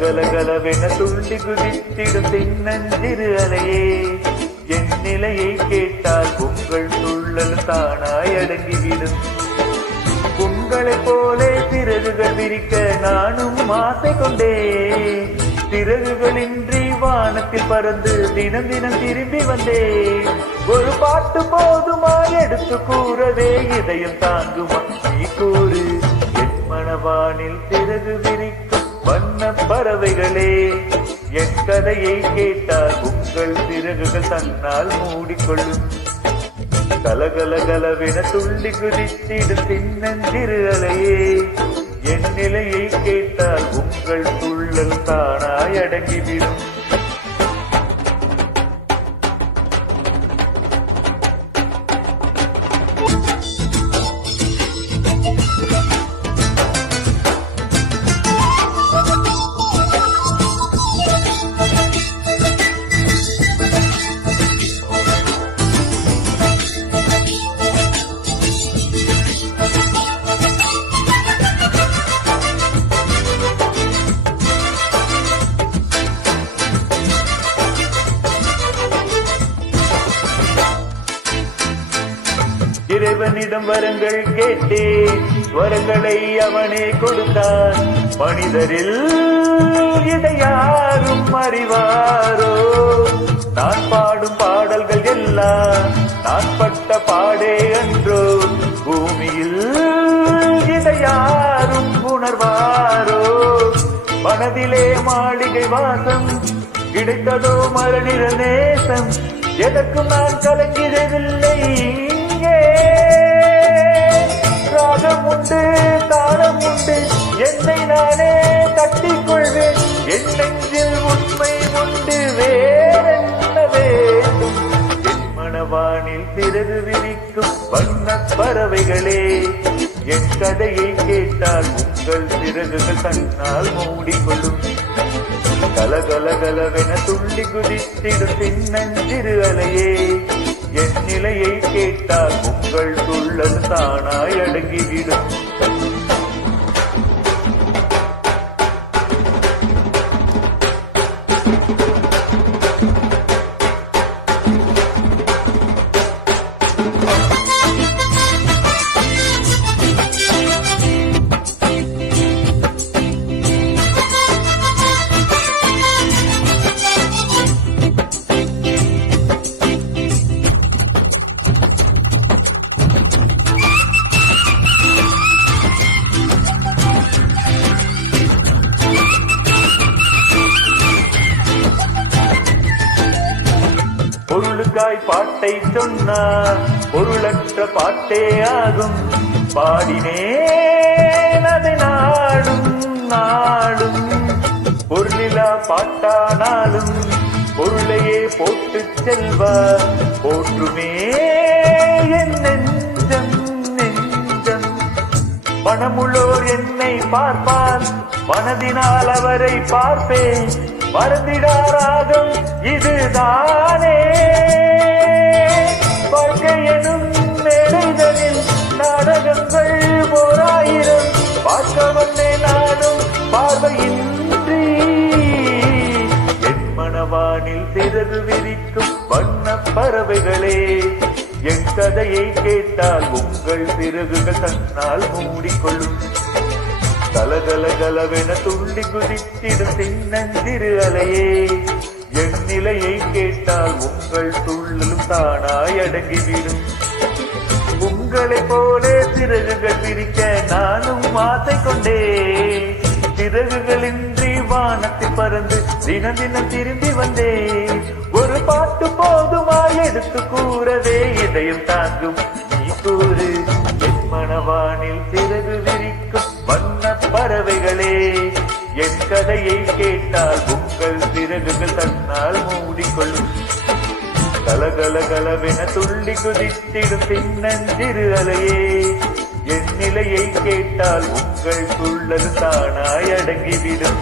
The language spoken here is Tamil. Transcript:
கலகலவென துள்ளி குதித்திடும் சின்னஞ்சிறு அலையே என் நிலையை கேட்டால் உங்கள் துள்ளல் தானாய் அடங்கிவிடும். உங்களைப் போலே சிறகுகள் விரிக்க நானும் ஆசை கொண்டே சிறகுகளின்றி வானத்தில் பறந்து தினம் தினம் திரும்பி வந்தே ஒரு பாட்டு போதுமா எடுத்து கூறவே இதயம் தாங்குமா? நீ கூறு என் மனவானில் சிறகு விரிக்க வண்ண பறவைகளே என் கதையை கேட்டால் உங்கள் சிறகுகள் தன்னால் மூடிக்கொள்ளும். கலகல கலவென துள்ளி குதித்திடும் சின்னஞ்சிறு அலையே என் நிலையை கேட்டால் உங்கள் துள்ளல் தானாய் அடங்கிவிடும். தேவனிடம் வரங்கள் கேட்டேன் வரங்களை அவனே கொடுத்தான். மனிதரில் இதை யாரும் அறிவாரோ? நான் பாடும் பாடல்கள் எல்லாம் நான் பட்ட பாடே அன்றோ? பூமியில் இதை யாரும் உணர்வாரோ? மனதிலே மாளிகை வாசம் கிடைத்ததோ மரணிர நேசம் எதற்கும் நான் கலங்கிறதில்லை ராகம் உண்டு தாளம் உண்டு. என்னை நானே கட்டிக்கொள்வேன். என் நெஞ்சில் உண்மை உண்டு வேறென்ன வேண்டும்? என் மனவானில் சிறகு விரிக்கும் வண்ண பறவைகளே என் கதையை கேட்டால் உங்கள் சிறகுகள் தன்னால் மூடிக்கொள்ளும். கலகலகலவென துள்ளி குதித்திடும் சின்னஞ்சிறு அலையே நிலையை கேட்டால் உங்கள் துள்ளம் தானாய் அடங்கிவிடும். thank you பொருளுக்காய் பாட்டை சொன்னார். பொருளற்ற பாட்டே ஆகும். பாடினேன் அதை நாடும் நாடும் பொருளிலா பாட்டானாலும் பொருளையே போட்டு செல்வார். போற்றுமே என் நெஞ்சம் நெஞ்சம். பணமுள்ளோர் என்னை பார்ப்பார். மனதினால் அவரை பார்ப்பேன். மறந்திடாராகும் இதுதானே சிறகு விரிக்கும் வண்ண பறவைகளே என் கதையை கேட்டால் உங்கள் சிறகுகள் தன்னால் மூடிக்கொள்ளும். கலகலகலவென துள்ளி குதித்திடும் சின்னஞ்சிறு அலையே என் நிலையை கேட்டால் உங்கள் துள்ளலும் தானாய் அடங்கிவிடும். உங்களைப் போலே சிறகுகள் பிரிக்க நானும் ஆசை கொண்டே சிறகுகளின்றி வானத்தில் பறந்து தினம் தினம் திரும்பி வந்தேன் ஒரு பாட்டு போதுமா எடுத்து கூறவே இதயம் தாங்கும். நீ கூறு என் மனவானில் சிறகு விரிக்கும் வண்ண பறவைகளே. என் கதையை கேட்டால் உங்கள் சிறகுகள் தன்னால் மூடிக்கொள்ளும் கலகல கலவென துள்ளி குதித்திடும் பின்னஞ்சிறு அலையே. என் நிலையை கேட்டால் உங்கள் துள்ளல் தானாய் அடங்கிவிடும்.